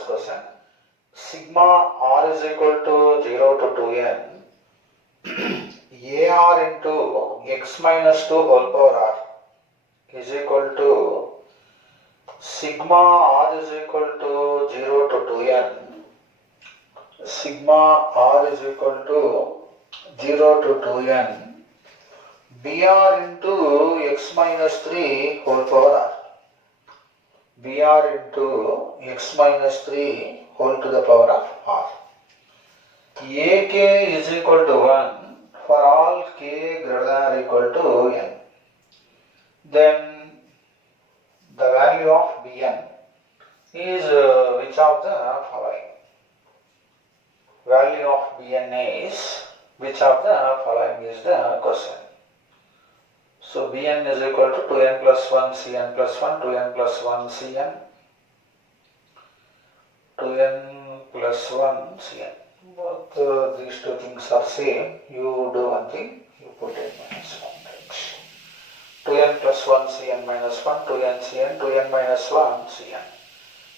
this question. Sigma r is equal to 0 to 2n ar into x minus 2 whole power r is equal to sigma r is equal to 0 to 2n sigma r is equal to 0 to 2n br into x minus 3 whole power r. br into x minus 3 whole to the power of r. ak is equal to 1 for all k greater than or equal to n. Then the value of bn is which of the following? Value of bn is which of the following is the question. So bn is equal to 2n plus 1 cn plus 1, 2n plus 1 cn, 2n plus 1 cn. Both these two things are same. You do one thing, you put n minus 1. Right? 2n plus 1 cn minus 1, 2n cn, 2n minus 1 cn.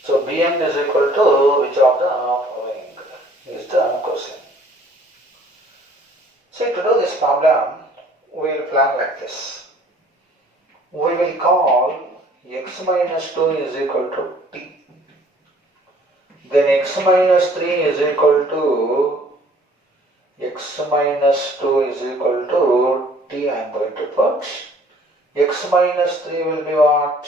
So bn is equal to which of the following is the question. See, to do this problem, we will plan like this. We will call x minus 2 is equal to t. Then x minus 3 is equal to x minus 2 is equal to t. I am going to put x minus 3 will be what?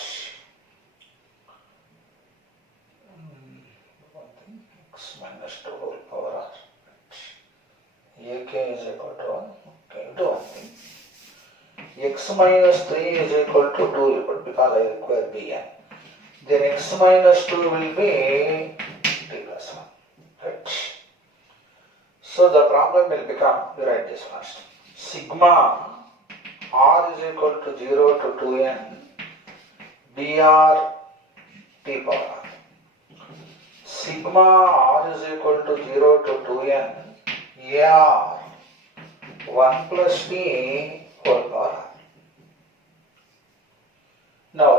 X minus 2 whole power r. Ak is equal to 1. Okay, do one thing. X minus 3 is equal to 2 because I require bn. Then x minus 2 will be t plus 1. Right? So the problem will become, we write this first. Sigma r is equal to 0 to 2n br t power r. Sigma r is equal to 0 to 2n ar 1 plus t whole power r. Now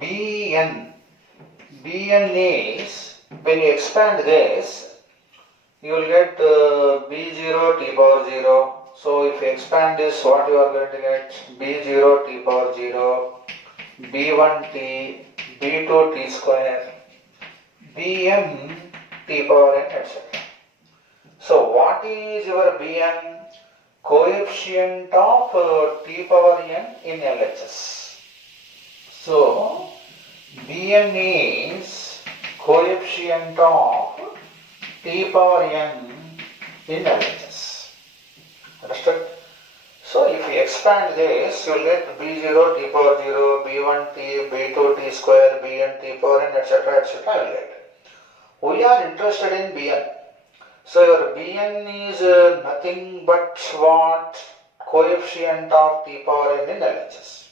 bn is, when you expand this, you will get b0 t power 0. So if you expand this, what you are going to get? b0 t power 0, b1 t, b2 t square, bm t power n, etc. So what is your bn? Coefficient of t power n in LHS. So bn is coefficient of t power n in LHS. Understood? So if you expand this, you will get b0 t power 0, b1 t, b2 t square, bn t power n, etc. etc. I will get. We are interested in bn. So your bn is nothing but what? Coefficient of t power n in LHS.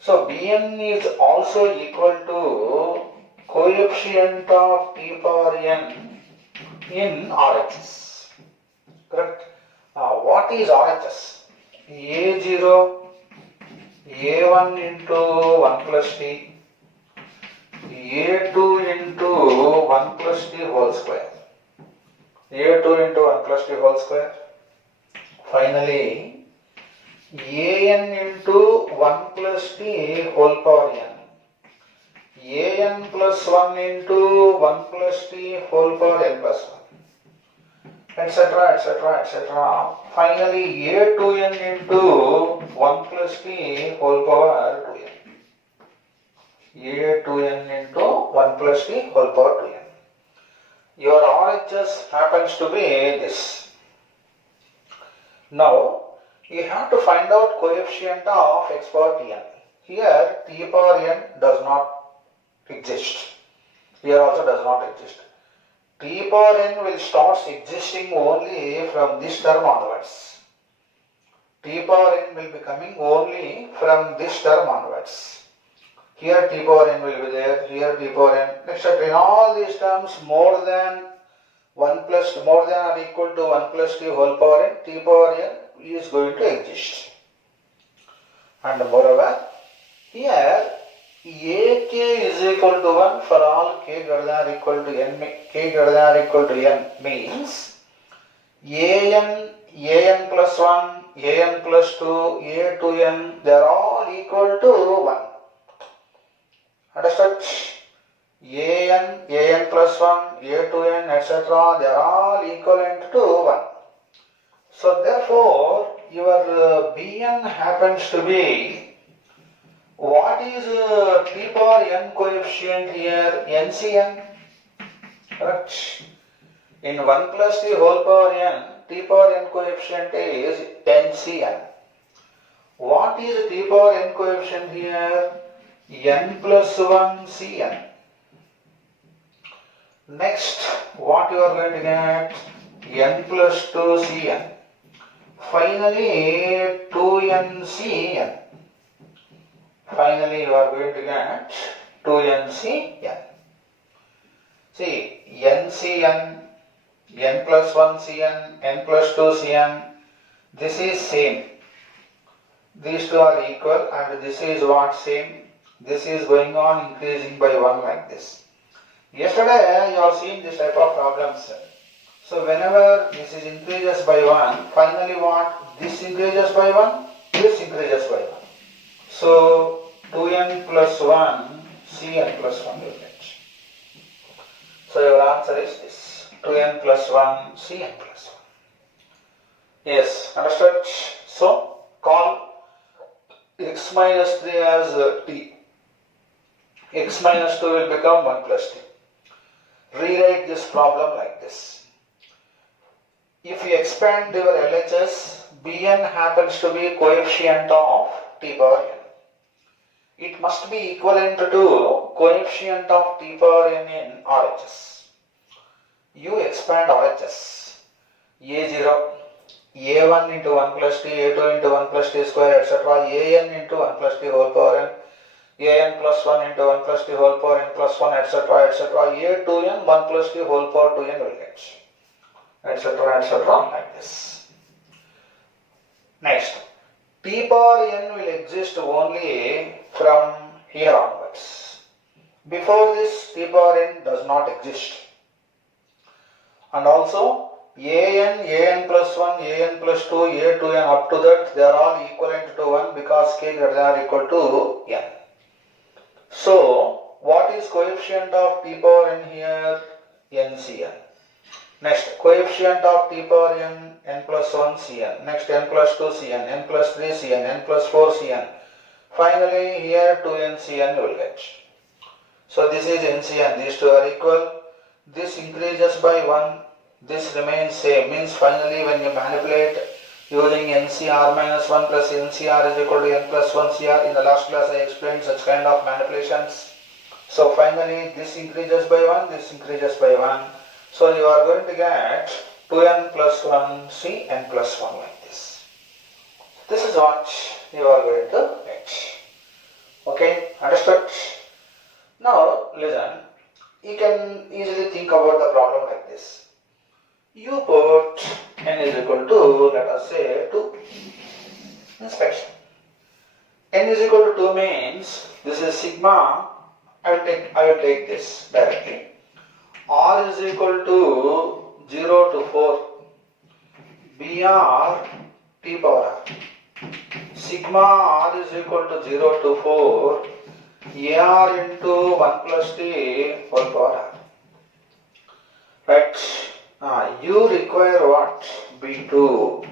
So bn is also equal to coefficient of t power n in RHS. Correct? What is RHS? A0, A1 into 1 plus t, A2 into 1 plus t whole square. A2 into 1 plus t whole square. Finally, an into 1 plus t whole power n. an plus 1 into 1 plus t whole power n plus 1. Etc. etc. etc. Finally, a2n into 1 plus t whole power 2n. a2n into 1 plus t whole power 2n. Your RHS happens to be this. Now, you have to find out coefficient of x power tn. Here, t power n does not exist. Here also does not exist. T power n will start existing only from this term onwards. T power n will be coming only from this term onwards. Here t power n will be there, here t power n, etc. In all these terms, more than or equal to 1 plus t whole power n, t power n is going to exist. And moreover, here ak is equal to 1 for all k greater than or equal to n, k greater than or equal to n means an plus 1, an plus 2, a to n, they are all equal to 1. Understood? an plus 1, a to n, etc. they are all equivalent to 1. So therefore, your Bn happens to be, what is t power n coefficient here? NCn. Correct? In 1 plus t whole power n, t power n coefficient is NCn. What is t power n coefficient here? N plus 1 Cn. Next, what you are going to get? N plus 2 Cn. Finally, 2n Cn. Finally, you are going to get 2n Cn. See, NCn, n plus 1 Cn, n plus 2 Cn, this is same. These two are equal and this is what same. This is going on increasing by 1 like this. Yesterday you have seen this type of problems. So whenever this is increases by 1, finally what? This increases by 1, this increases by 1. So 2n plus 1, Cn plus 1 will get. So your answer is this, 2n plus 1, Cn plus 1. Yes, understood? So call x minus 3 as t. X minus 2 will become 1 plus t. Rewrite this problem like this. If you expand your LHS, Bn happens to be coefficient of t power n. It must be equivalent to coefficient of t power n in RHS. You expand RHS. A0, A1 into 1 plus t, A2 into 1 plus t square, etc. An into 1 plus t whole power n. An plus 1 into 1 plus t whole power n plus 1, etc. etc. A 2n 1 plus t whole power 2n will get, etc. etc. like this. Next, t power n will exist only from here onwards. Before this, t power n does not exist. And also, an plus 1, an plus 2, a 2n up to that, they are all equivalent to 1 because k greater than or equal to n. So, what is coefficient of t power n here? NCn. Next, coefficient of t power n, n plus 1 Cn. Next, n plus 2 Cn, n plus 3 Cn, n plus 4 Cn. Finally, here 2n Cn you will get. So, this is NCn. These two are equal. This increases by 1. This remains same. Means finally, when you manipulate using NCr minus 1 plus NCr is equal to n plus 1 Cr. In the last class I explained such kind of manipulations. So finally this increases by 1, this increases by 1. So you are going to get 2n plus 1 Cn plus 1 like this. This is what you are going to get. Okay, understood? Now listen, you can easily think about the problem like this. You put n is equal to, let us say, 2. Inspection. N is equal to 2 means this is sigma. I will take this directly. R is equal to 0 to 4. Br t power r. Sigma r is equal to 0 to 4. Ar into 1 plus t whole power r. Right? You require what? B2.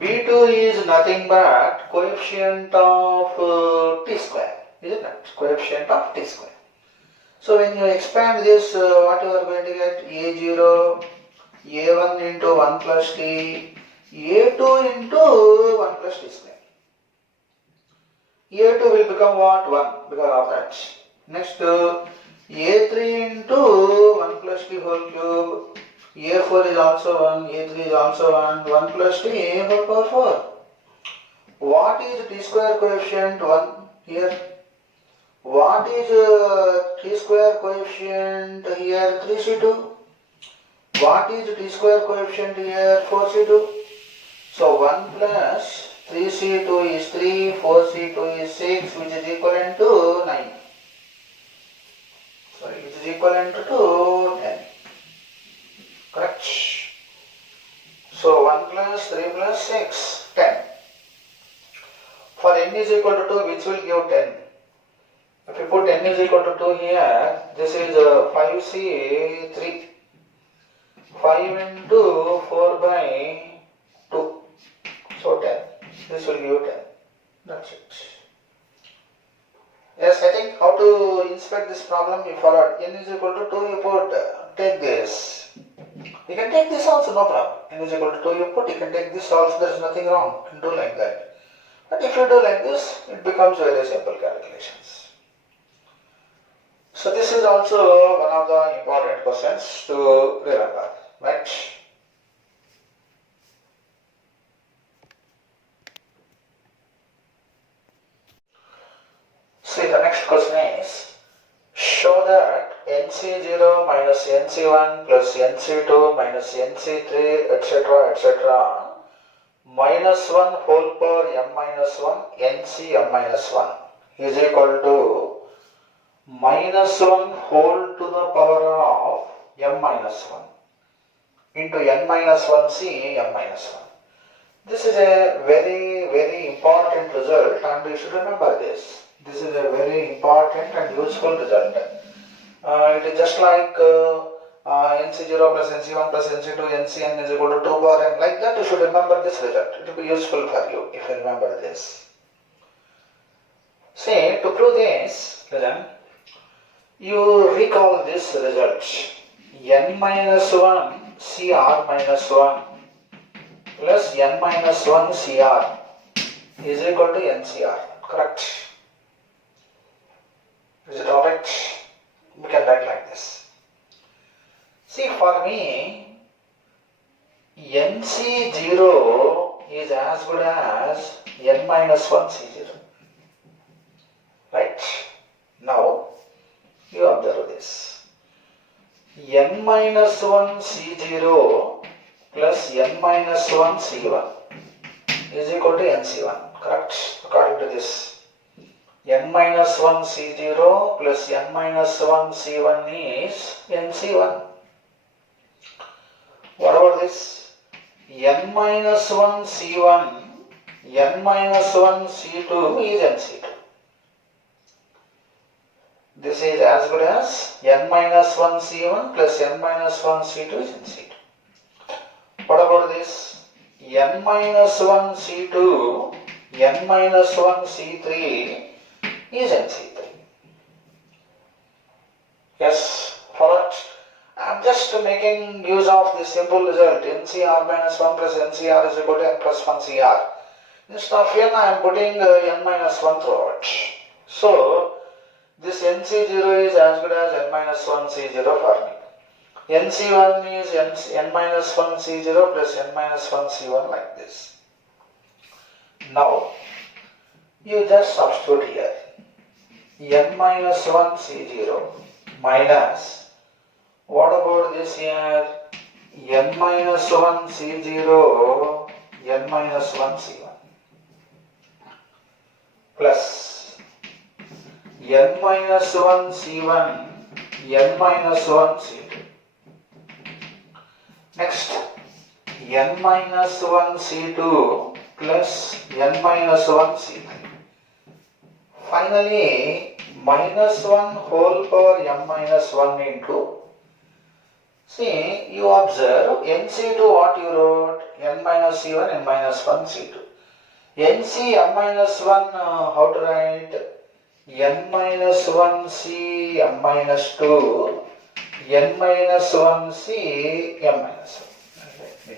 B2 is nothing but coefficient of t square, isn't it? Coefficient of t square. So when you expand this, what you are going to get? A0, A1 into 1 plus t, A2 into 1 plus t square. A2 will become what? 1 because of that. Next, A3 into 1 plus t whole cube. A4 is also 1, A3 is also 1, 1 plus t whole power 4. What is t square coefficient? 1 here. What is t square coefficient here? 3c2. What is t square coefficient here? 4c2. So 1 plus 3c2 is 3, 4c2 is 6, which is equivalent to 9. equivalent to 10. Correct? So 1 plus 3 plus 6, 10. For n is equal to 2, which will give 10? If you put n is equal to 2 here, this is 5c3. 5 into 4 by 2. So 10. This will give 10. That's it. Yes, I think how to inspect this problem you followed. N is equal to 2, you put, take this. You can take this also, no problem. N is equal to 2, you put, you can take this also, there is nothing wrong. You can do like that. But if you do like this, it becomes very simple calculations. So this is also one of the important questions to remember, right? See, the next question is, show that NC0 minus NC1 plus NC2 minus NC3 etc. etc. minus 1 whole power m minus 1 NC m minus 1 is equal to minus 1 whole to the power of m minus 1 into n minus 1 C m minus 1. This is a very important result, and you should remember this. This is a very important and useful result. It is just like NC0 plus NC1 plus NC2 NCn is equal to 2 power n. Like that you should remember this result. It will be useful for you if you remember this. See, to prove this, listen, you recall this result. N minus 1 CR minus 1 plus n minus 1 CR is equal to NCR. Correct? Is it alright? We can write like this. See, for me, NC0 is as good as n minus 1 C0. Right? Now, you observe this. N minus 1 C0 plus n minus 1 C1 is equal to NC1. Correct? According to this. N minus 1 C0 plus n minus 1 C1 is NC1. What about this? N minus 1 C1, n minus 1 C2 is NC2. This is as good as n minus 1 C1 plus n minus 1 C2 is NC2. What about this? N minus 1 C2, n minus 1 C3 is NC3. Yes, followed. I am just making use of this simple result. NCR minus 1 plus NCR is equal to n plus 1 CR. Instead of n, I am putting n minus 1 throughout. So, this NC0 is as good as n minus 1 C0 for me. NC1 is n minus 1 C0 plus n minus 1 C1 like this. Now, you just substitute here. N minus 1 C0 minus, what about this here? N minus 1 C0, n minus 1 C1 plus n minus 1 C1, n minus 1 C2. Next, n minus 1 C2 plus n minus 1 C3. Finally, minus 1 whole power m minus 1 into, see, you observe NC2 what you wrote, n minus C1, n minus 1 C2. NC m minus 1, how to write? N minus 1 C m minus 2, n minus 1 C m minus 1.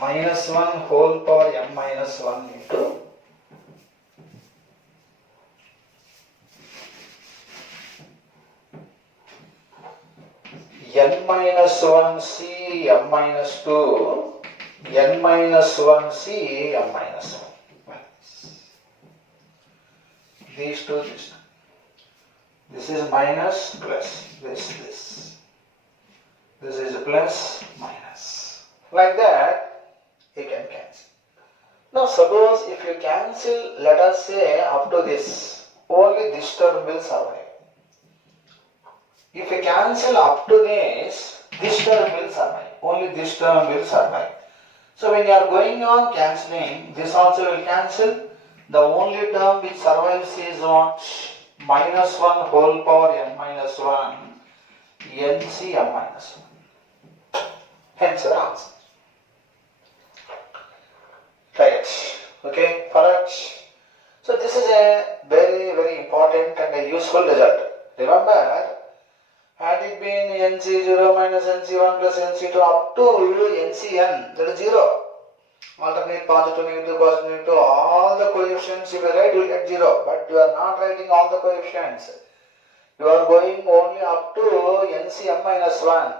Minus 1 whole power m minus 1 into n minus 1 C m minus 2, n minus 1 C m minus 1. These two, this is minus plus, this is plus minus. Like that, you can cancel. Now suppose if you cancel, let us say up to this, only this term will survive. If we cancel up to this term will survive. Only this term will survive. So when you are going on cancelling, this also will cancel. The only term which survives is what? Minus 1 whole power n minus 1 nc m minus 1. Hence your answer. Right. Okay, correct. So this is a very important and a useful result. Remember, had it been nc0 minus nc1 plus nc2 up to ncn, that is 0. Alternate positive, negative, all the coefficients if you write, you will get 0. But you are not writing all the coefficients. You are going only up to ncm minus 1.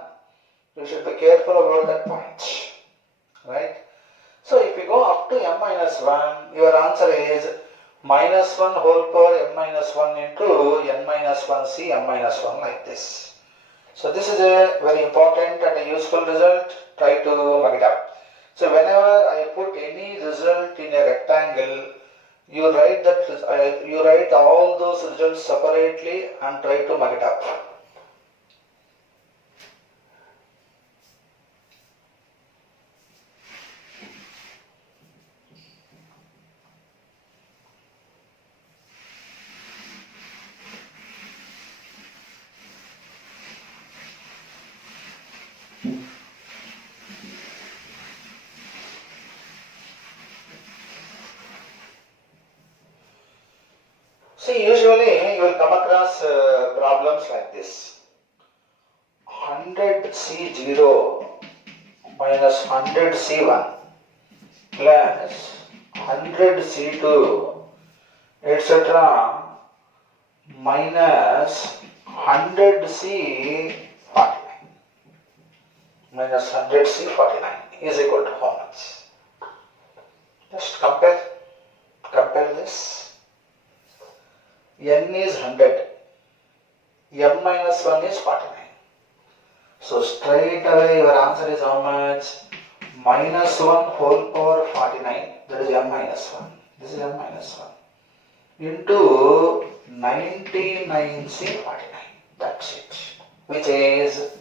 You should be careful about that point. Right? So if you go up to m minus 1, your answer is minus 1 whole power m minus 1 into n minus 1c m minus 1 like this. So this is a very important and a useful result. Try to mark it up. So whenever I put any result in a rectangle, you write all those results separately and try to mark it up. See, usually you will come across problems like this. 100C0 minus 100C1 plus 100C2 etc. minus 100C49 minus 100C49 is equal to how much? Just compare this. N is 100, m minus 1 is 49. So straight away your answer is how much? Minus 1 whole power 49, that is m minus 1. This is m minus 1 into 99C49. That's it. Which is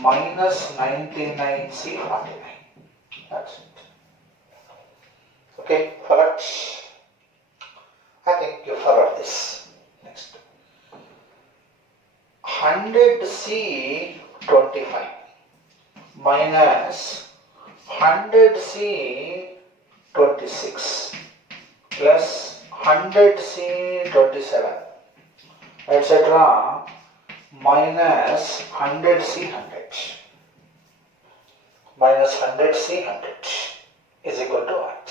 minus 99C49. That's it. Okay, correct. I think you followed this. Next. 100C25 minus 100C26 plus 100C27 etc. minus 100C100 minus 100C100 is equal to what?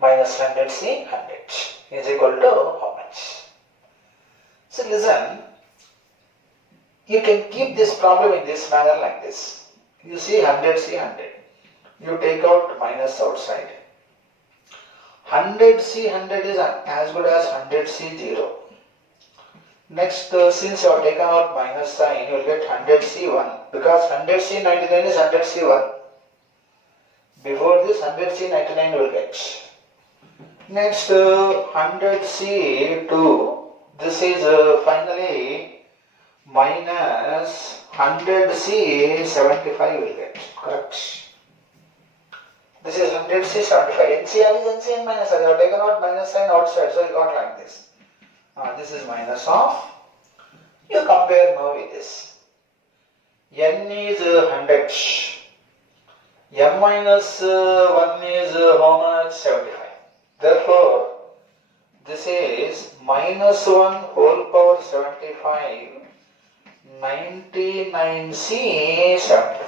Minus 100C100 is equal to how much? So listen, you can keep this problem in this manner like this. You see 100C100, you take out minus outside. 100C100 is as good as 100C0. Next, since you have taken out minus sign, you will get 100C1 because 100C99 is 100C1. Before this 100C99 you will get. Next, 100C2, this is finally minus 100C75 will get, correct? This is 100C75, NCR is NCN minus, I have taken out minus sign outside, so you got like this. This is minus of, you compare now with this. N is 100, M minus 1 is how much? 75. Therefore, this is minus 1 whole power 75, 99C75.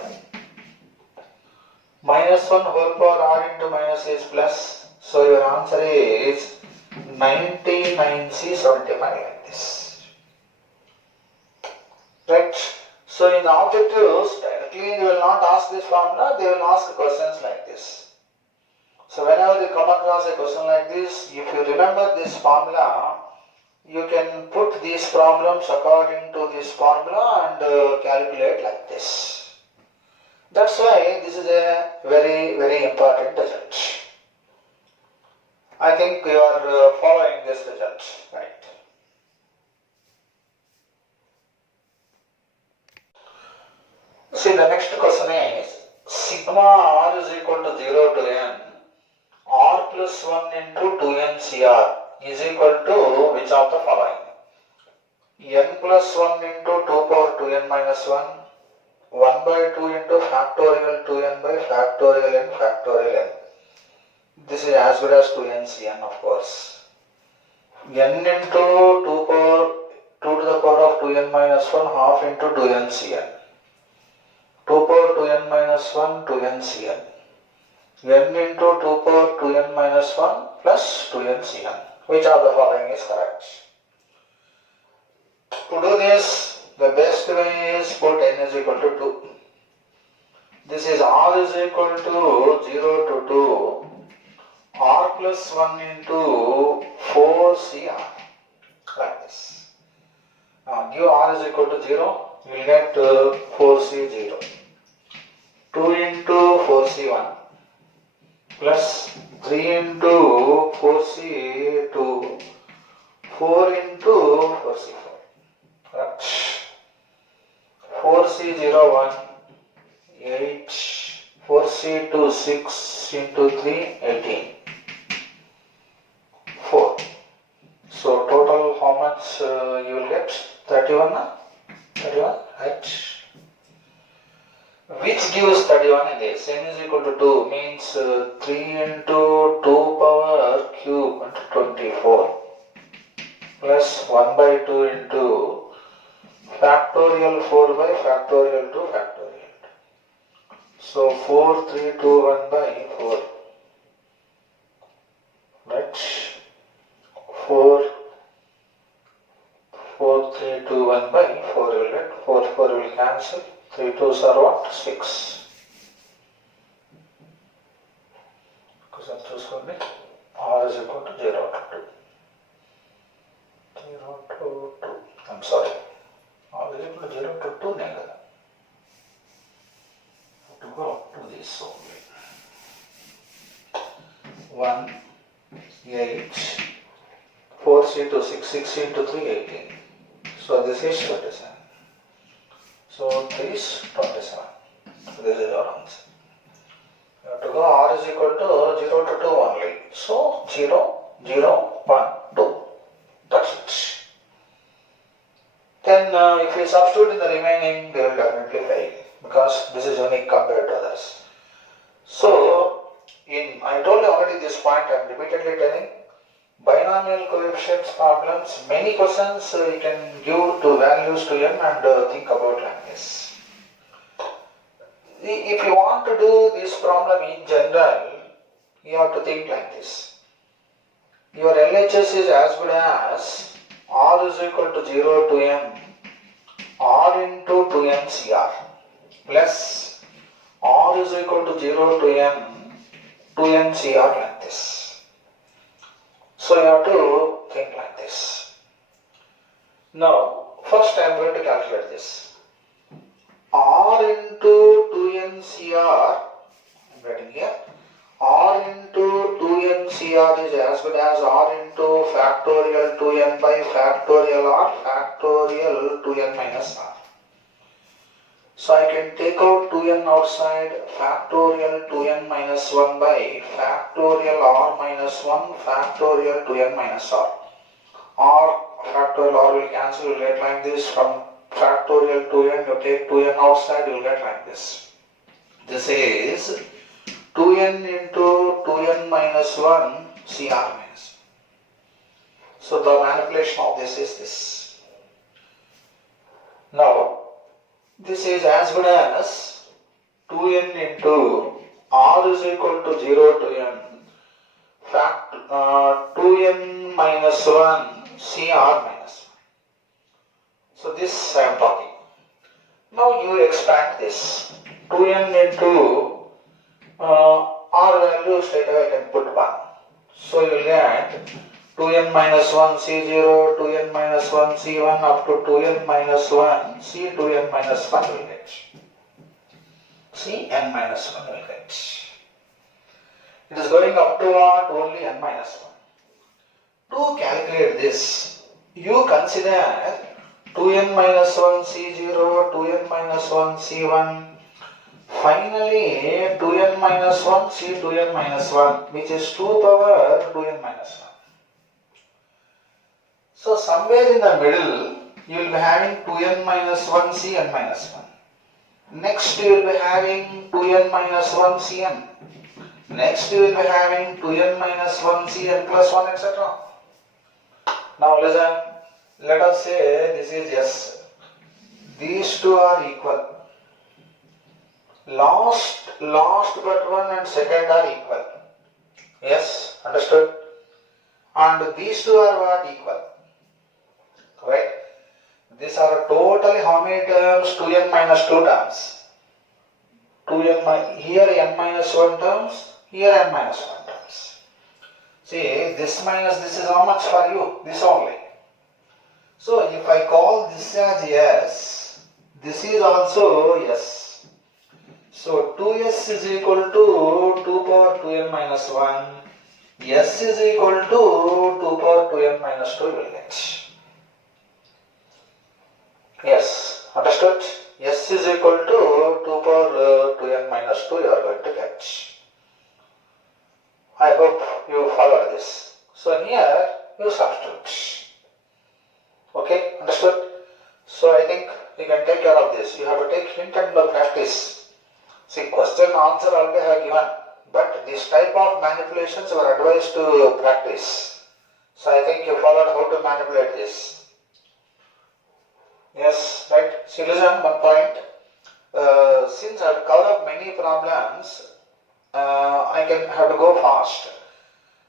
Minus 1 whole power r into minus is plus. So your answer is 99C75 like this. Right? So in the objectives, directly they will not ask this formula, they will ask questions like this. So whenever you come across a question like this, if you remember this formula, you can put these problems according to this formula and calculate like this. That's why this is a very important result. I think you are following this result, right? See, the next question is sigma r is equal to 0 to n r plus 1 into 2n cr is equal to which of the following? N plus 1 into 2 power 2n minus 1, 1 by 2 into factorial 2n by factorial n factorial n. This is as good as 2n cn, of course. N into 2 power 2 to the power of 2n minus 1 half into 2n cn. 2 power 2n minus 1 2n cn. N into 2 power 2n minus 1 plus 2n cn. Which of the following is correct? To do this, the best way is put n is equal to 2. This is r is equal to 0 to 2. R plus 1 into 4cr, like this. Now give r is equal to 0, you will get 4c0. 2 into 4c1 plus 3 into 4c2, 4 into 4c4. Right. 4c01, 8, 4c2, 6 into 3, 18. 4. So total how much you will get? 31, 31, right? Which gives 31 in this? N is equal to 2 means 3 into 2 power cube into 24 plus 1 by 2 into factorial 4 by factorial 2 factorial. So 4, 3, 2, 1 by 4. Right? 4, 4, 3, 2, 1 by 4 will get. 4, 4 will cancel. 3 2s are what? 6. Question choose for me. R is equal to 0 to 2. 0 to 2. I'm sorry. R is equal to 0 to 2 negative. To go up to this only. 1, 8, 4c2, 6, 6 into 3, 18. So this is 27. So 3 is 27. So this is your answer. You have to go r is equal to 0 to 2 only. So 0, 0, 1, 2. That's it. Then if you substitute in the remaining, they will definitely fail because this is unique compared to others. So I told you already this point, I am repeatedly telling. Binomial coefficients problems, many questions you can give to values to n and think about like this. If you want to do this problem in general, you have to think like this. Your LHS is as good as r is equal to 0 to n r into 2n cr plus r is equal to 0 to n 2n cr like this. So you have to think like this. Now, first I am going to calculate this. R into 2n cr, I am writing here, r into 2n cr is as good as r into factorial 2n by factorial r factorial 2n minus r. So I can take out 2n outside, factorial 2n minus 1 by factorial r minus 1 factorial 2n minus r. R factorial r will cancel, you will get like this. From factorial 2n, you take 2n outside, you will get like this. This is 2n into 2n minus 1 cr minus. So the manipulation of this is this. Now, this is as good as 2n into r is equal to 0 to n 2n minus 1 cr minus 1. So this I am talking. Now you expand this. 2n into r value straight away I can put 1. So you will get 2n minus 1 c0, 2n minus 1 c1 up to 2n minus 1 c2n minus 1 will get. Cn minus 1 will get. It is going up to what? Only n minus 1. To calculate this, you consider 2n minus 1 c0, 2n minus 1 c1 finally 2n minus 1 C 2n minus 1, which is 2 power 2n minus 1. So somewhere in the middle you will be having 2n minus 1 C n minus 1. Next you will be having 2n minus 1 Cn. Next you will be having 2n minus 1 Cn plus 1, etc. Now listen, let us say this is S. These two are equal. Last but one and second are equal. Yes, understood? And these two are what? Equal. Right? These are totally how many terms? 2n minus 2 terms. Here n minus 1 terms, here n minus 1 terms. See, this minus this is how much for you? This only. So if I call this as S, this is also S. So 2S is equal to 2 power 2n minus 1. S is equal to 2 power 2n minus 2 you will get. Yes, understood? S is equal to 2 power 2n minus 2 you are going to get. I hope you follow this. So here you substitute. Okay, understood? So I think you can take care of this. You have to take hint and practice. See, question answer already I have given, but this type of manipulations were advised to practice. So I think you followed how to manipulate this. Yes, right. See, listen, one point. Since I have covered up many problems, I can have to go fast.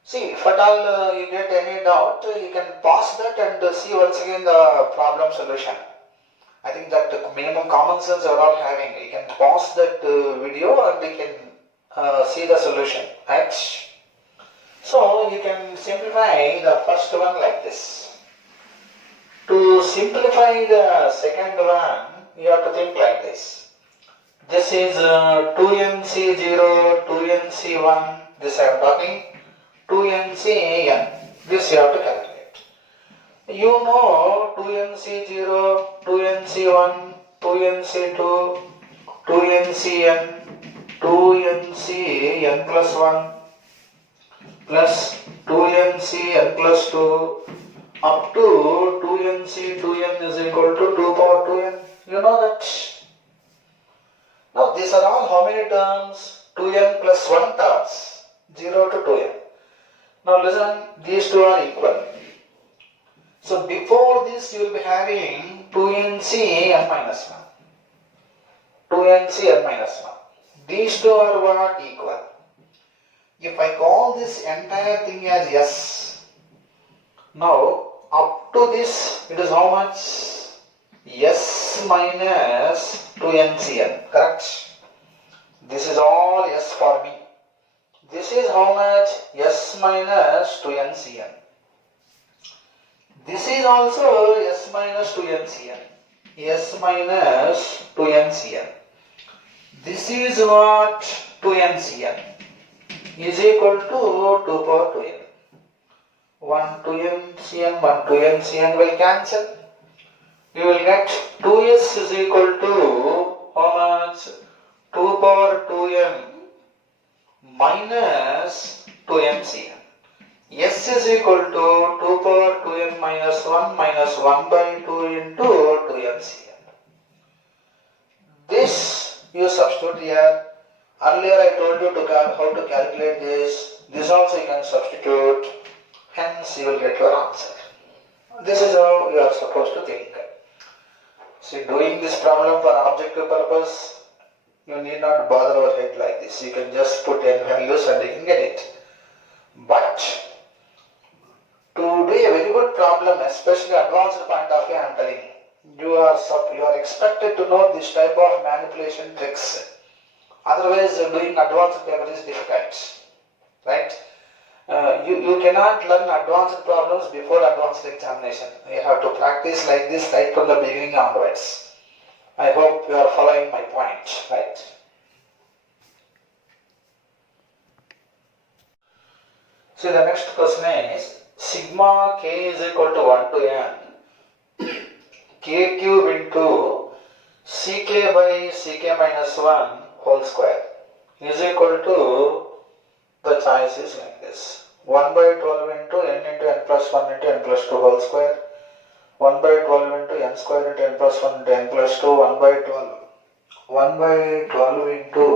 See, if at all you get any doubt, you can pause that and see once again the problem solution. I think that minimum common sense you are all having. You can pause that video and you can see the solution, right? So you can simplify the first one like this. To simplify the second one, you have to think like this. This is 2nc0, 2nc1, this I am talking, 2ncn, this you have to calculate. You know 2nc0, 2nc1, 2nc2, 2ncn, 2ncn plus 1 plus 2ncn plus 2 up to 2nc 2n is equal to 2 power 2n. You know that. Now these are all how many terms? 2n plus 1 terms. 0 to 2n. Now listen, these two are equal. So before this you will be having 2nc n minus 1. 2nc n minus 1. These two are what? Equal. If I call this entire thing as S, now up to this it is how much? S minus 2ncn, correct? This is all S for me. This is how much? S minus 2ncn. This is also S minus 2ncn. S minus 2ncn. This is what? 2ncn is equal to 2 power 2n. 1 2ncn, 1 2ncn will cancel. You will get 2s is equal to how much? 2 power 2n minus 2ncn. S is equal to 2 power 2n minus 1 minus 1 by 2 into 2ncn. This you substitute here. Earlier I told you to how to calculate this. This also you can substitute. Hence you will get your answer. This is how you are supposed to think. See, doing this problem for objective purpose, you need not bother your head like this. You can just put n values and you can get it. But to do a very good problem, especially advanced point of view, I am telling you are expected to know this type of manipulation tricks. Otherwise, doing advanced paper is difficult, right? You cannot learn advanced problems before advanced examination. You have to practice like this right from the beginning onwards. I hope you are following my point, right? So the next question is sigma k is equal to 1 to n k cube into ck by ck minus 1 whole square is equal to, the choice is like this, 1 by 12 into n plus 1 into n plus 2 whole square, 1 by 12 into n square into n plus 1 into n plus 2, 1 by 12. 1 by 12 into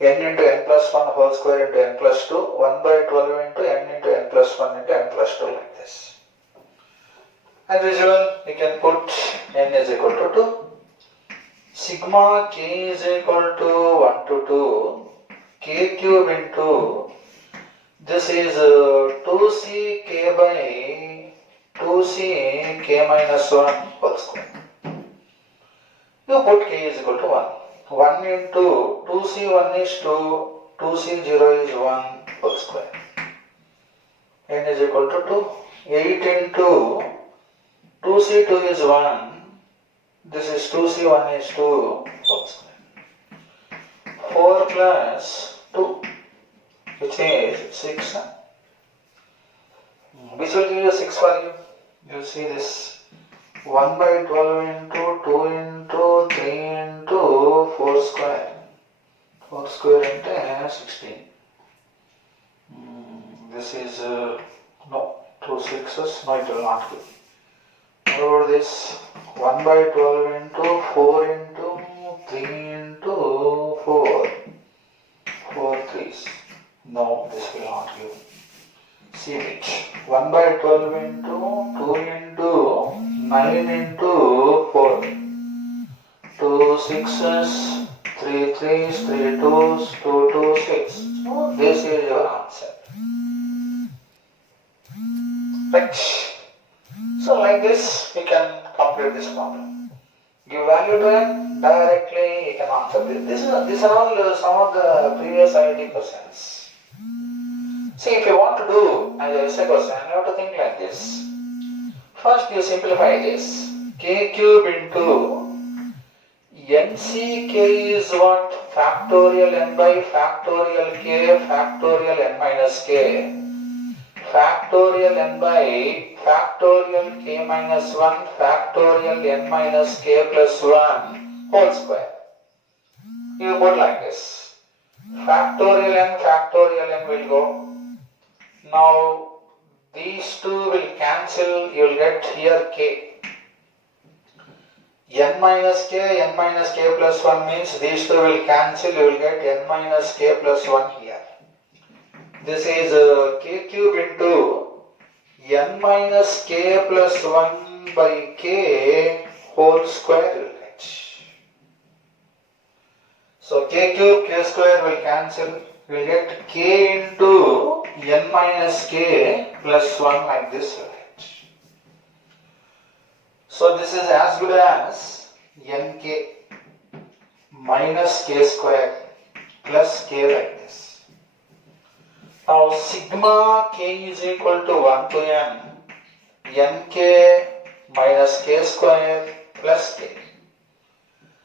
n plus 1 whole square into n plus 2, 1 by 12 into n plus 1 into n plus 2 like this. As usual, you can put n is equal to 2. Sigma k is equal to 1 to 2, k cube into, this is 2c k by 2c k minus 1 whole square. You put k is equal to 1. 1 into 2c1 is 2, 2c0 is 1 whole square. N is equal to 2. 8 into 2c2 is 1. This is 2c1 is 2 whole square. 4 plus 2, which is 6. Which will give you 6 value. You see this. 1 by 12 into 2 into 3 into 4 square. 4 square into 16. This is, no, 2 sixes, no, it will not give. What about this? 1 by 12 into 4 into 3 into 4. 4 threes. No, this will not give. See which? 1 by 12 into 2 into 9 into 4. 2 sixes, 3 threes, 3 twos, 2 2 6. So this is your answer. Right. So like this, you can complete this problem. Give value to n, directly you can answer this. These are all some of the previous IIT questions. See, if you want to do as a essay question, you have to think like this. First you simplify this. K cube into NCK is what? Factorial n by factorial k factorial n minus k. Factorial n by factorial k minus 1 factorial n minus k plus 1 whole square. You put like this. Factorial n will go. Now these two will cancel, you will get here k. n minus k plus 1 means these two will cancel, you will get n minus k plus 1 here. This is k cube into n minus k plus 1 by k whole square you will get. So k cube, k square will cancel, you will get k into n minus k plus 1 like this you will get. So this is as good as nk minus k square plus k like this. Now sigma k is equal to 1 to n, nk minus k square plus k.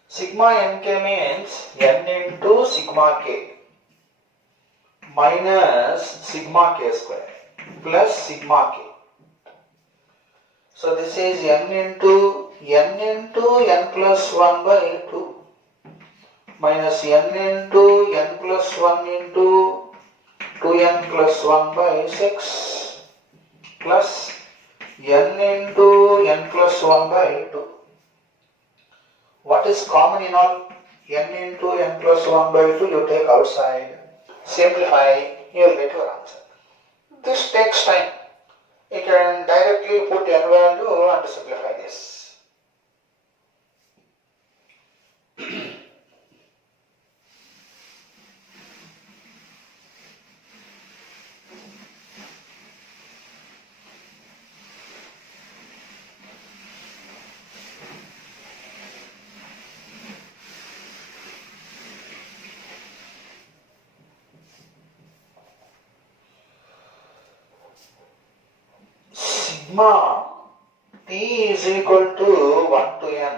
Sigma nk means n into sigma k minus sigma k square plus sigma k. So this is n into n plus 1 by 2 minus n into n plus 1 into 2n plus 1 by 6 plus n into n plus 1 by 2. What is common in all? N into n plus 1 by 2 you take outside. Simplify, you will get your answer. This takes time. You can directly put n value and simplify this. Sigma p is equal to 1 to n.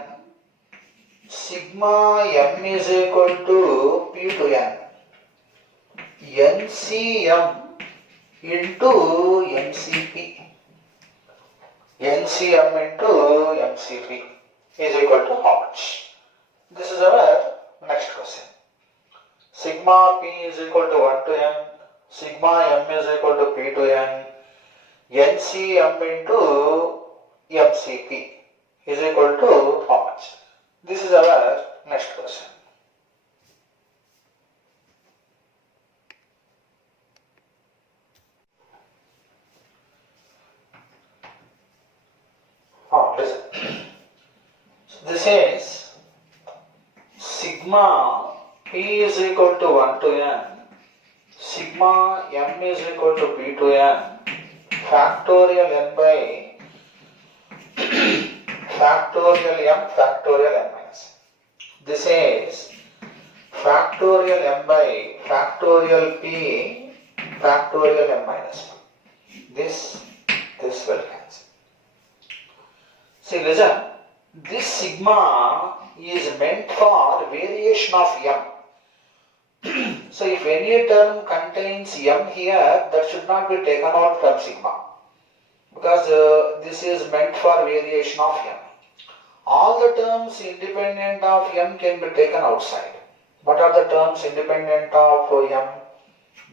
Sigma m is equal to p to n. NCM into NCP. NCM into NCP is equal to how much? This is our next question. sigma p is equal to 1 to n, sigma m is equal to p to n, NCM into MCP is equal to how much? This is our next question. Listen. So this is sigma p is equal to 1 to n, sigma m is equal to p to n, factorial n by factorial m factorial n minus. This is factorial m by factorial p factorial m minus. This will cancel. See, listen, this sigma is meant for variation of m. So if any term contains m here, that should not be taken out from sigma, because this is meant for variation of m. All the terms independent of m can be taken outside. What are the terms independent of m?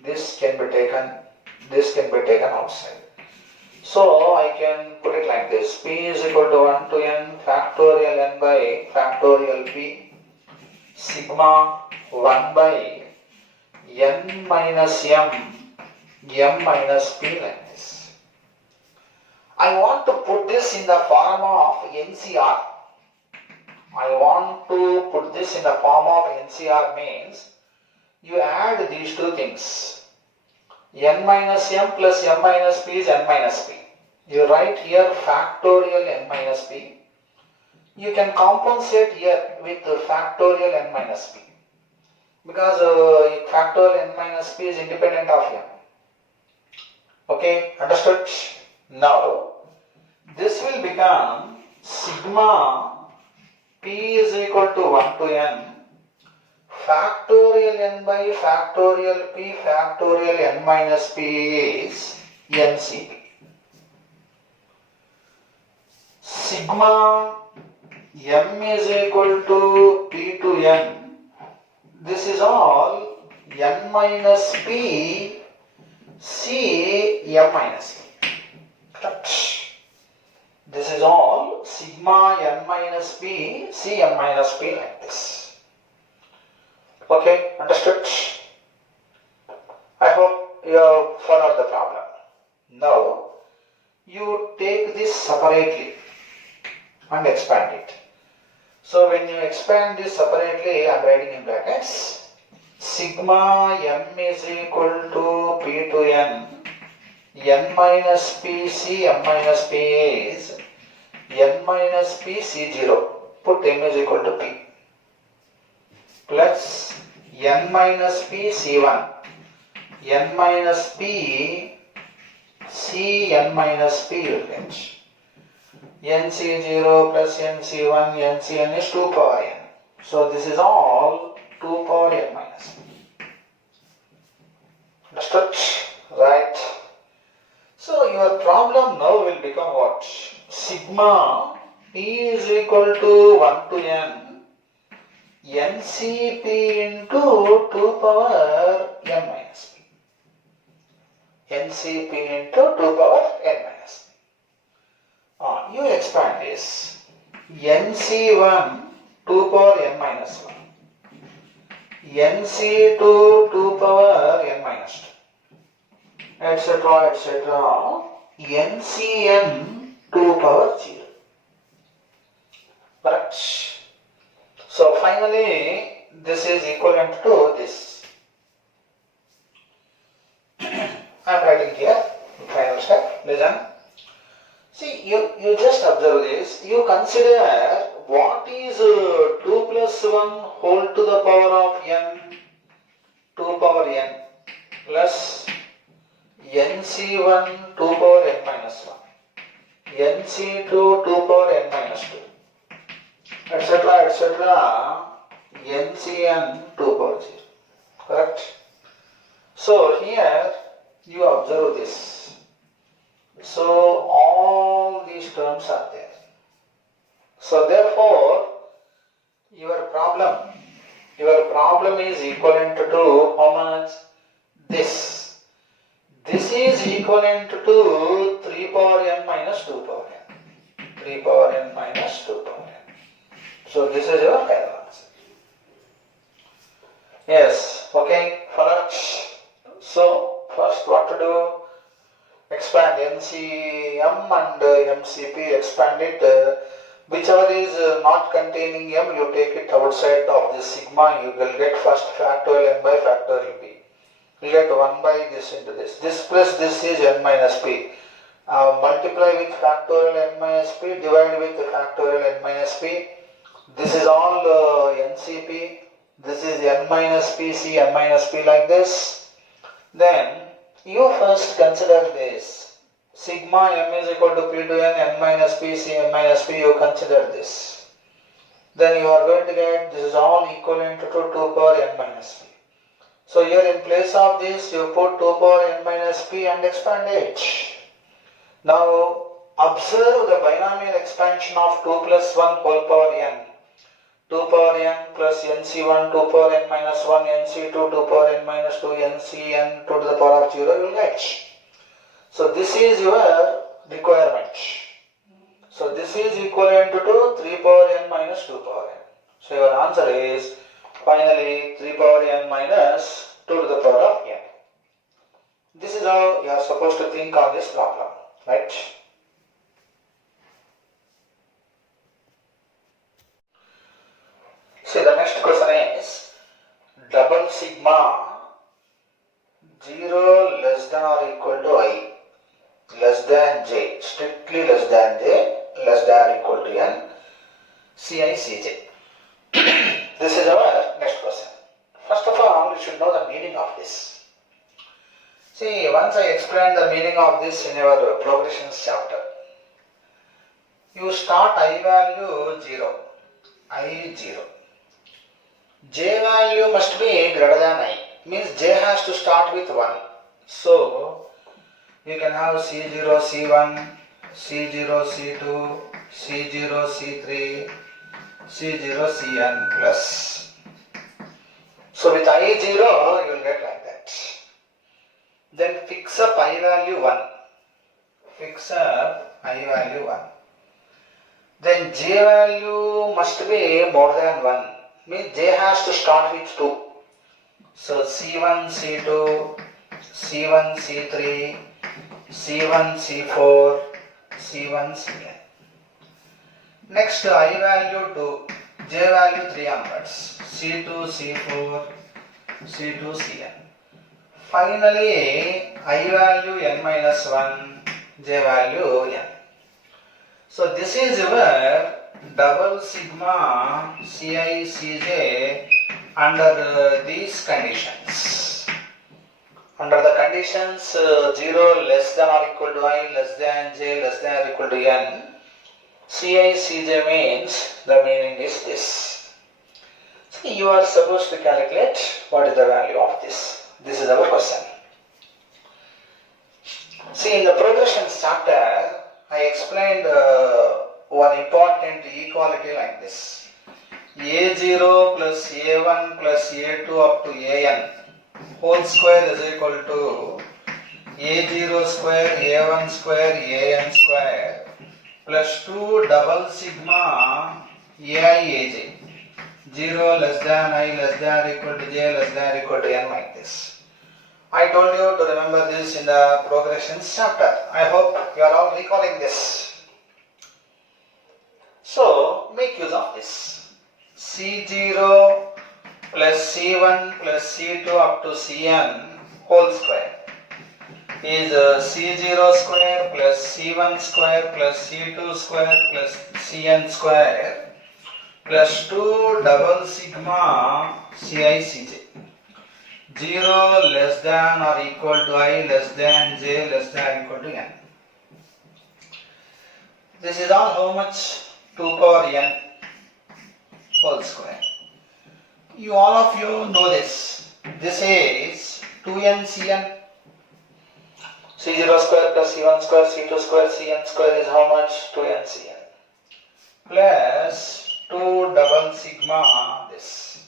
This can be taken outside. So I can put it like this: p is equal to 1 to n factorial n by factorial p, sigma 1 by n minus m minus p, like this. I want to put this in the form of NCR. Means you add these two things. N minus m plus m minus p is n minus p. You write here factorial n minus p. You can compensate here with factorial n minus p, because factorial n minus p is independent of m. Okay, understood? Now this will become sigma p is equal to 1 to n factorial n by factorial p factorial n minus p is NCP. Sigma m is equal to p to n. This is all n minus p c m minus p. Correct. This is all sigma n minus p c m minus p, like this. Okay, understood? I hope you have followed the problem. Now you take this separately and expand it. So when you expand this separately, I am writing in brackets sigma m is equal to p to n, n minus p c m minus p is n minus p c0, put m is equal to p, plus n minus p c1, n minus p c n minus p will get nc0 plus nc1, ncn is 2 power n. So this is all 2 power n minus. Understood? Right. So your problem now will become what? Sigma p is equal to 1 to n ncp into 2 power n minus p. ncp into 2 power n minus p. You expand this. nc1 2 power n minus 1. nc2 2 power n minus 2. Etc. etc. ncn 2 power 0. Correct? So finally, this is equivalent to this. I am writing here, final step. Listen. See, you just observe this. You consider what is 2 plus 1 whole to the power of n, 2 power n, plus nc1 2 power n minus 1, nc2 2 power n minus 2, etc. etc. ncn 2 power 0. Correct? So here you observe this. So all these terms are there. So therefore your problem problem is equivalent to how much? This. This is equivalent to 3 power n minus 2 power n. 3 power n minus 2 power n. So this is your final answer. Yes, okay, follow. So first what to do? Expand NCM and MCP, expand it. Whichever is not containing M, you take it outside of this sigma, you will get first factorial n by factorial p. You get 1 by this into this. This plus this is n minus p. Multiply with factorial n minus p, divide with factorial n minus p. This is all NCP. This is n minus p, c n minus p like this. Then you first consider this. Sigma m is equal to p to n minus p, c n minus p, you consider this. Then you are going to get this is all equivalent to 2 power n minus p. So here in place of this you put 2 power n minus p and expand it. Now observe the binomial expansion of 2 plus 1 whole power n. 2 power n plus nc1 2 power n minus 1 nc2 2 power n minus 2 ncn 2 to the power of 0 you will get. So this is your requirement. So this is equivalent to 3 power n minus 2 power n. So your answer is finally 3 power n minus 2 to the power of n. This is how you are supposed to think on this problem, right? See, the next question is double sigma 0 less than or equal to I less than j, strictly less than j, less than or equal to n, ci, cj. This is our next question. First of all, you should know the meaning of this. See, once I explained the meaning of this in your progressions chapter, you start I value 0, I 0. J value must be greater than I, means j has to start with 1. So, you can have C0, C1, C0, C2, C0, C3, C0, Cn plus. So, with I0, you will get like that. Then fix up I value 1. Fix up I value 1. Then j value must be more than 1. Means j has to start with 2. So C1, C2, C1, C3, C1, C4, C1, Cn. Next I value 2, j value 3 onwards. C2, C4, C2, Cn. Finally I value n minus 1, j value n. So this is your double sigma Ci Cj under these conditions. Under the conditions 0 less than or equal to I, less than j, less than or equal to n, Ci Cj means the meaning is this. So you are supposed to calculate what is the value of this. This is our question. See, in the progressions chapter, I explained one important equality like this. A0 plus A1 plus A2 up to AN whole square is equal to A0 square, A1 square, AN square plus 2 double sigma AI AJ. 0 less than I less than or equal to j less than or equal to n like this. I told you to remember this in the progressions chapter. I hope you are all recalling this. So, make use of this. C0 plus C1 plus C2 up to Cn whole square is C0 square plus C1 square plus C2 square plus Cn square plus 2 double sigma Ci Cj. 0 less than or equal to I less than j less than or equal to n. This is all how much? 2 power n whole square. You all of you know this. This is 2n Cn. C0 square plus C1 square, C2 square, Cn square is how much? 2n Cn. Plus 2 double sigma this.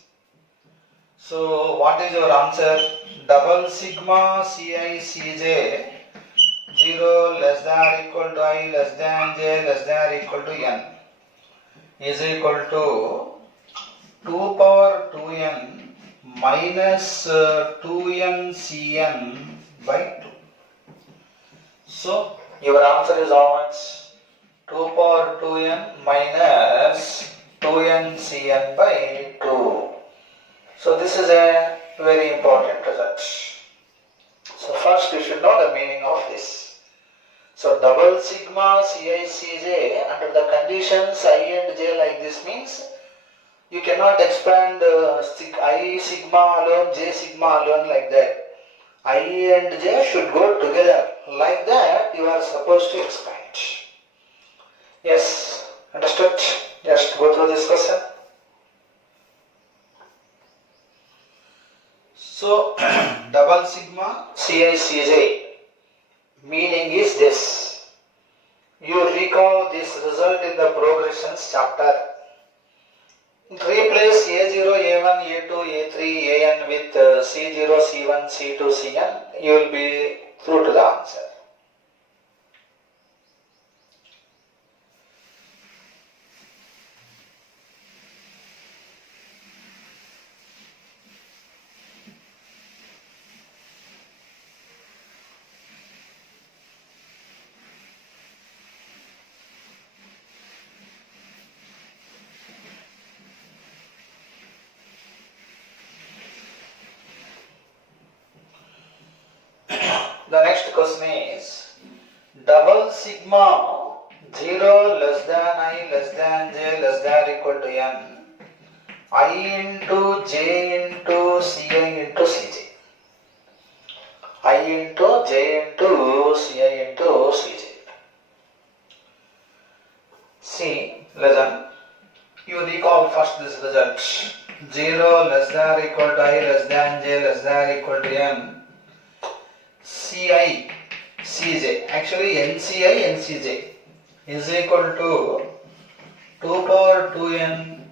So what is your answer? Double sigma Ci Cj 0 less than or equal to I less than j less than or equal to n is equal to 2 power 2n minus 2n Cn by 2. So your answer is how much? 2 power 2n minus 2n Cn by 2. So this is a very important result. So first you should know the meaning of this. So double sigma Ci Cj under the conditions I and j like this means you cannot expand I sigma alone, j sigma alone like that. I and j should go together. Like that you are supposed to expand. Yes, understood? Just go through this question. So double sigma Ci Cj meaning is this. You recall this result in the progressions chapter. Replace A0, A1, A2, A3, An with C0, C1, C2, Cn. You will be through to the answer. The next question is double sigma 0 less than I less than j less than or equal to n I into j into ci into cj. I into j into ci into cj. See, listen, you recall first this result. 0 less than or equal to I less than j less than or equal to n Ci, Cj, actually Nci, Ncj is equal to 2 power 2n,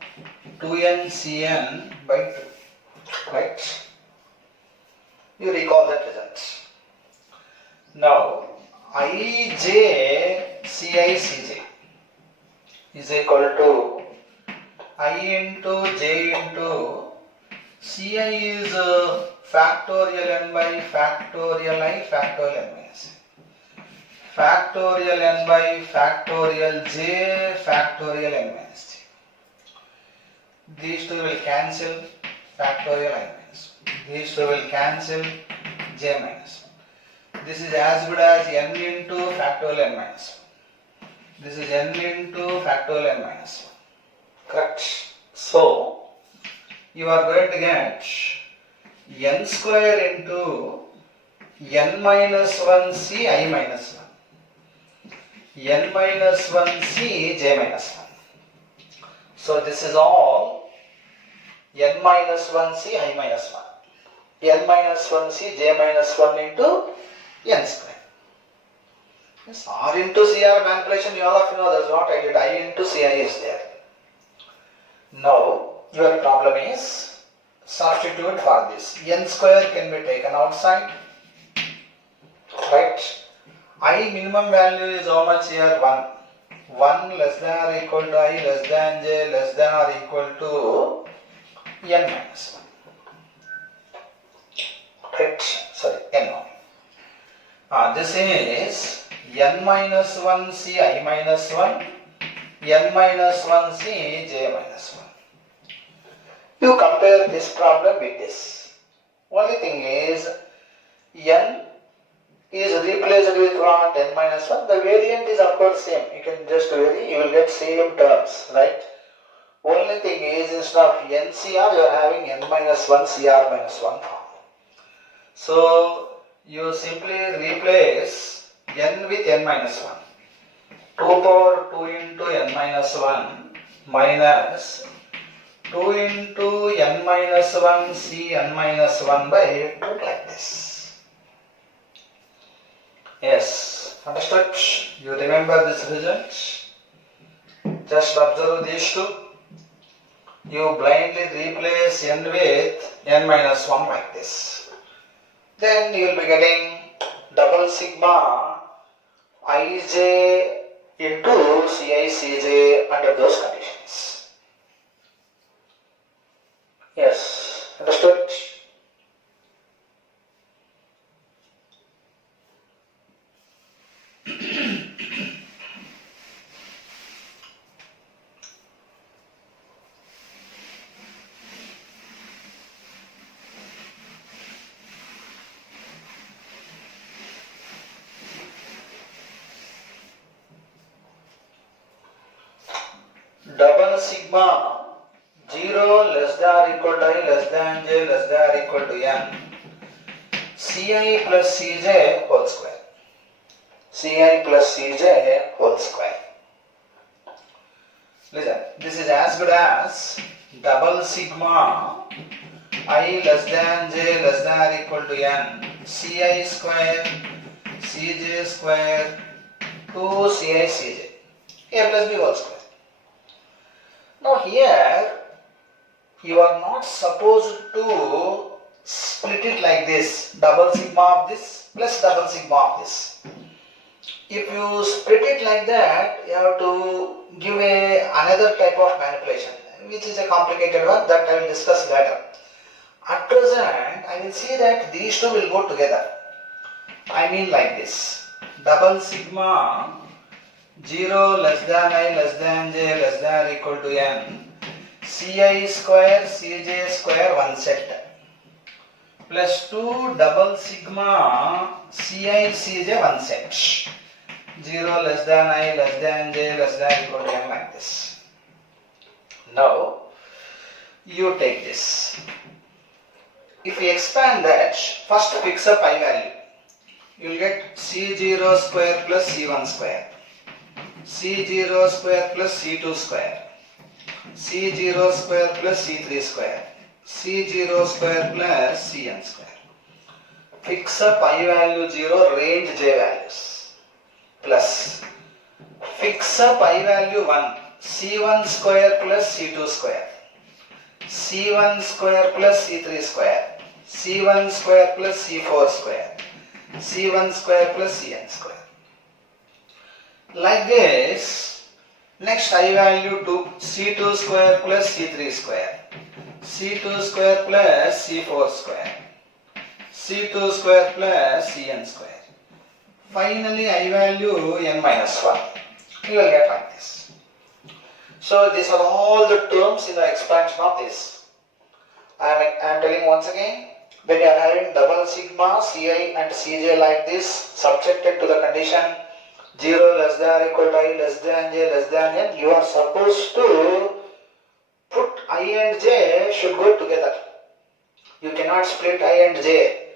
2n Cn by 2, right? You recall that result. Now, Ij Ci Cj is equal to I into j into Ci is factorial n by factorial I factorial n minus factorial n by factorial j factorial n minus j. These two will cancel, factorial I minus. These two will cancel, j minus. This is as good as n into factorial n minus. This is n into factorial n minus. Correct? So you are going to get n square into n minus 1 c I minus 1, n minus 1 c j minus 1. So this is all n minus 1 c I minus 1, n minus 1 c j minus 1 into n square. Yes, r into cr manipulation you all of you know, that's what I did. I into ci is there. Now your problem is substitute for this. N square can be taken outside, right? I minimum value is how much here? 1. 1 less than or equal to I less than j less than or equal to n minus 1. Right? Sorry, n only. This is n minus 1 c I minus 1, n minus 1 c j minus 1. You compare this problem with this. Only thing is n is replaced with what? N minus 1. The variant is of course same. You can just vary, you will get same terms, right? Only thing is instead of NCR you are having n minus 1 CR minus 1 form. So you simply replace n with n minus 1. 2 power 2 into n minus 1 minus 2 into n minus 1 c n minus 1 by 2 like this. Yes, understood? You remember this result? Just observe these two. you blindly replace n with n minus 1 like this. Then you will be getting double sigma ij into ci cj under those conditions. Yes, understood? Double sigma 0 less than or equal to I less than j less than or equal to n ci plus cj whole square. Ci plus cj whole square. Listen, this is as good as double sigma I less than j less than or equal to n ci square cj square 2 ci cj a plus b whole square. Now here you are not supposed to split it like this, double sigma of this plus double sigma of this. If you split it like that, you have to give another type of manipulation, which is a complicated one that I will discuss later. At present, I will see that these two will go together. I mean like this, double sigma 0 less than I less than j less than or equal to n ci square cj square one set plus 2 double sigma ci cj one set 0 less than I less than j less than or equal to n like this. Now you take this. If we expand that, first fix up I value. You will get c0 square plus c1 square. C0 square plus C2 square, C0 square plus C3 square, C0 square plus Cn square. Fix up I value 0, range j values, plus fix up I value 1, C1 square plus C2 square, C1 square plus C3 square, C1 square plus C4 square, C1 square plus Cn square. Like this, next I value 2, C2 square plus C3 square, C2 square plus C4 square, C2 square plus Cn square. Finally I value n minus 1. You will get like this. So these are all the terms in the expansion of this. I am telling once again, when you are having double sigma Ci and Cj like this, subjected to the condition 0 less than or equal to I less than j less than n, you are supposed to put I and j should go together. You cannot split I and j.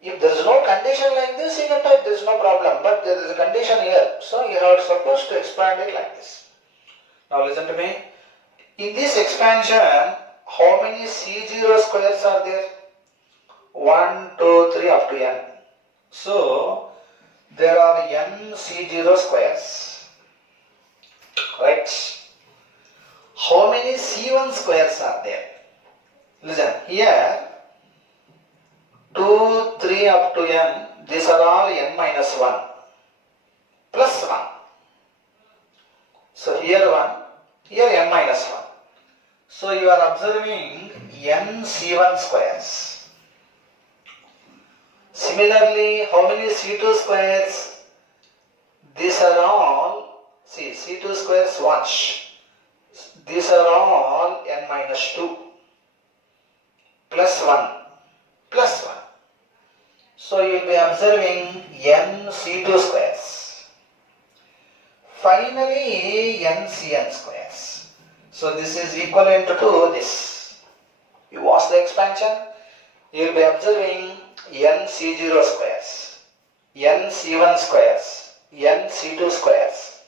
If there is no condition like this, you can type, there is no problem. But there is a condition here, so you are supposed to expand it like this. Now listen to me. In this expansion, how many C0 squares are there? 1, 2, 3 up to n. So there are n C0 squares, right? How many C1 squares are there? Listen, here 2, 3 up to n, these are all n minus 1 plus 1. So here 1, here n minus 1. So you are observing n C1 squares. Similarly, how many C2 squares? These are all, see, C2 squares, watch. These are all n minus 2 plus 1 plus 1. So you will be observing n C2 squares. Finally, n Cn squares. So this is equivalent to this. You watch the expansion, you will be observing n C0 squares, n C1 squares, n C2 squares,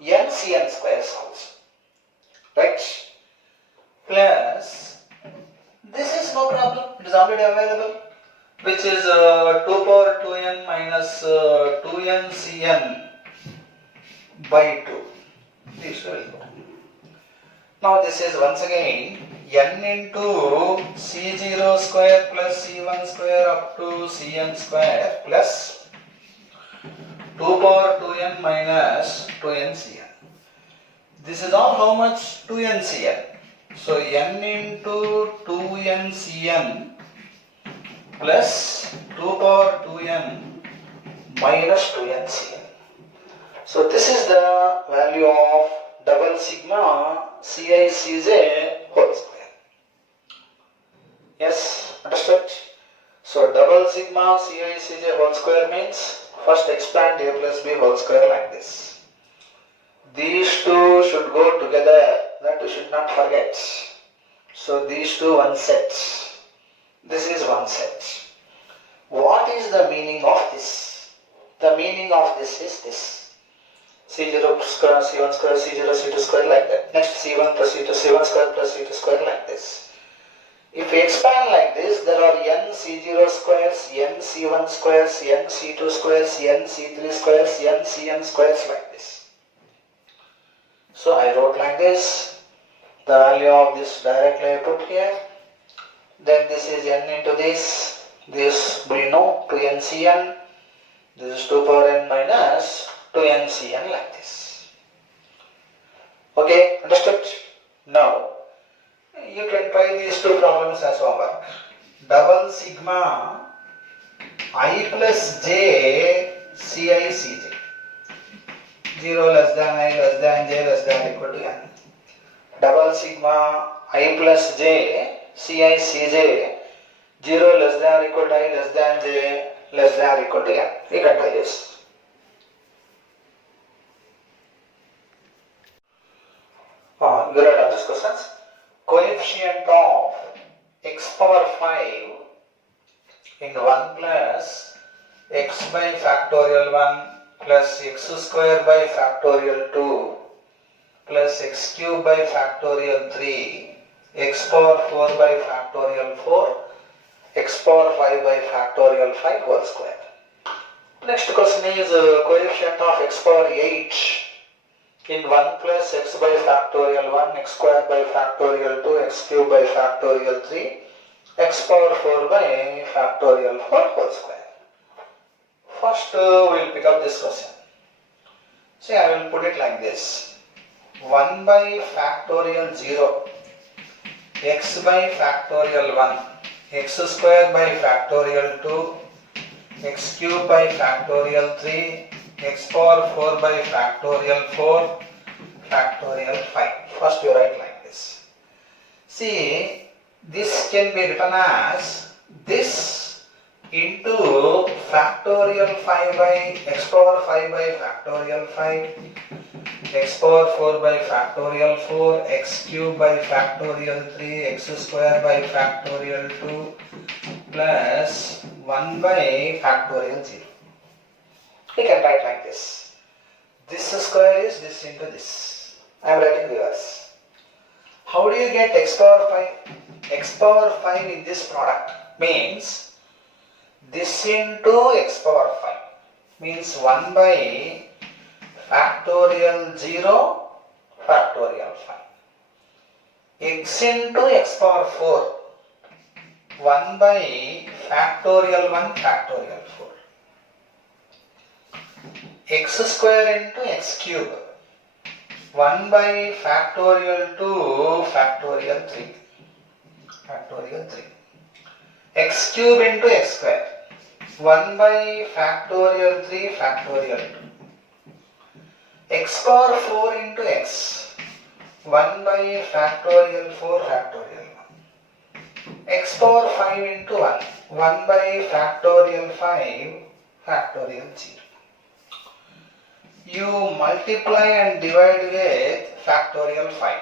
n Cn squares also. Right? Plus, this is no problem, it is already available, which is 2 power 2n minus 2n Cn by 2. This will go. Now this is once again n into c0 square plus c1 square up to cn square plus 2 power 2n minus 2n cn. This is all how much? 2n cn. So n into 2n cn plus 2 power 2n minus 2n cn. So this is the value of double sigma Ci Cj whole square. Yes, understood? So double sigma Ci Cj whole square means first expand a plus b whole square like this. These two should go together, that you should not forget. So these two one set. This is one set. What is the meaning of this? The meaning of this is this. C0 square, C1 square, C0, C2 square like that. Next C1 plus C2, C1 square plus C2 square like this. If we expand like this, there are n C0 squares, n C1 squares, n C2 squares, n C3 squares, n Cn squares like this. So I wrote like this. The value of this directly I put here. Then this is n into this. This we know 2n Cn. This is 2 power n minus 2n Cn like this. Okay, understood? Now, you can try these two problems as homework. Double sigma I plus j Ci Cj. 0 less than I less than j less than equal to n. Double sigma I plus j Ci Cj. 0 less than equal to I less than j less than equal to n. You can try this. You write down these questions. Coefficient of x power 5 in 1 plus x by factorial 1 plus x square by factorial 2 plus x cube by factorial 3 x power 4 by factorial 4 x power 5 by factorial 5 whole square. Next question is coefficient of x power 8 in 1 plus x by factorial 1, x square by factorial 2, x cube by factorial 3, x power 4 by factorial 4 whole square. First we'll pick up this question. See, I will put it like this. 1 by factorial 0, x by factorial 1, x square by factorial 2, x cube by factorial 3, x power 4 by factorial 4, factorial 5. First you write like this. See, this can be written as this into factorial 5 by x power 5 by factorial 5, x power 4 by factorial 4, x cube by factorial 3, x square by factorial 2 plus 1 by factorial 0. We can write like this. This square is this into this. I am writing reverse. How do you get x power 5? X power 5 in this product means this into x power 5 means 1 by factorial 0 factorial 5. X into x power 4 1 by factorial 1 factorial 4. X square into x cube 1 by factorial 2 factorial 3 factorial 3. X cube into x square 1 by factorial 3 factorial 2. X power 4 into x 1 by factorial 4 factorial 1. X power 5 into 1 1 by factorial 5 factorial 0. You multiply and divide with factorial 5.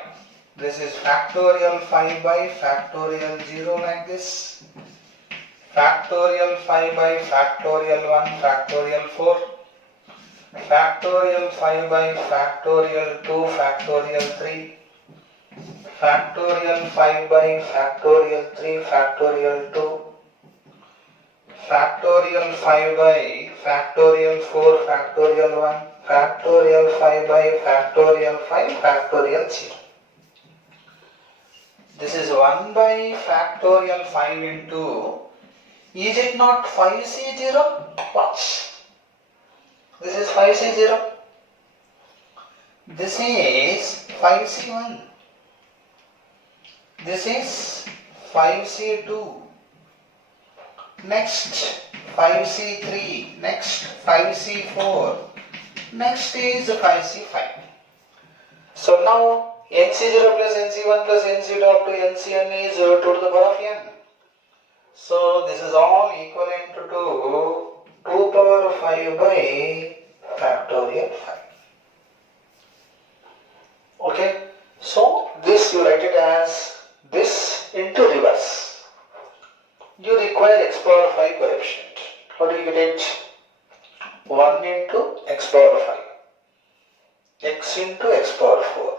This is factorial 5 by factorial 0 like this. Factorial 5 by factorial 1 factorial 4. Factorial 5 by factorial 2 factorial 3. Factorial 5 by factorial 3 factorial 2. Factorial 5 by factorial 4 factorial 1. Factorial 5 by factorial 5 factorial 0. This is 1 by factorial 5 into, is it not 5C0? Watch. This is 5C0. This is 5C1. This is 5C2. Next 5C3. Next 5C4. Next is 5C5. So now NC0 plus NC1 plus NC2 up to NCn is 2 to the power of n. So this is all equivalent to 2 power 5 by factorial 5. Okay, so this you write it as this into reverse. You require x power 5 coefficient. How do you get it? 1 into x power 5. X into x power 4.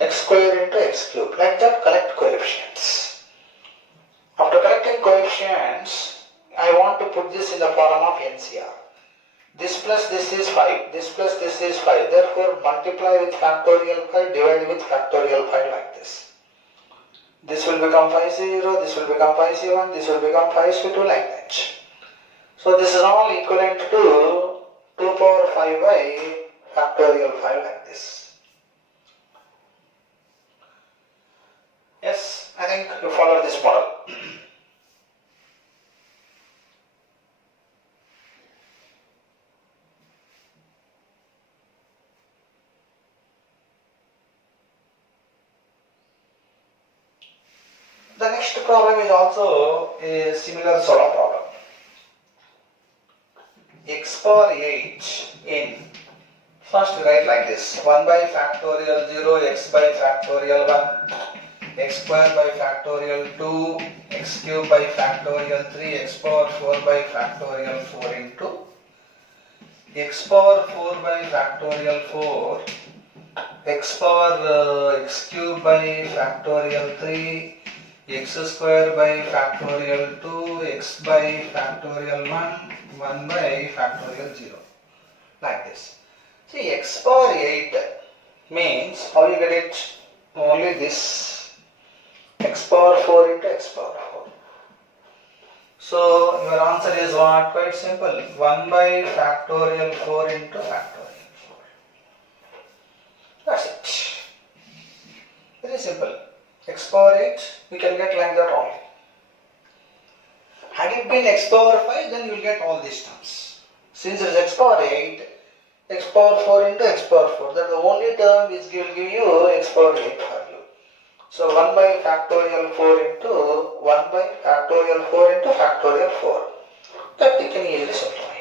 X square into x cube. Like that, collect coefficients. After collecting coefficients, I want to put this in the form of NCR. This plus this is 5, this plus this is 5, therefore multiply with factorial 5, divide with factorial 5 like this. This will become 5C0, this will become 5C1, this will become 5C2 like that. So this is all equivalent to 2 power 5 by factorial 5 like this. Yes, I think you follow this model. The next problem is also a similar sort of problem. X power 8 in, first we write like this, 1 by factorial 0, x by factorial 1, x square by factorial 2, x cube by factorial 3, x power 4 by factorial 4 into x power 4 by factorial 4, x power x cube by factorial 3, x square by factorial 2, x by factorial 1, 1 by factorial 0. Like this. See, x power 8 means, how you get it? Only this. X power 4 into x power 4. So, your answer is what? Quite simple. 1 by factorial 4 into factorial 4. That's it. Very simple. X power 8, we can get like that only. Had it been x power 5, then you will get all these terms. Since it is x power 8, x power 4 into x power 4, that is the only term which will give you x power 8 value. So 1 by factorial 4 into 1 by factorial 4 into factorial 4. That you can easily simplify.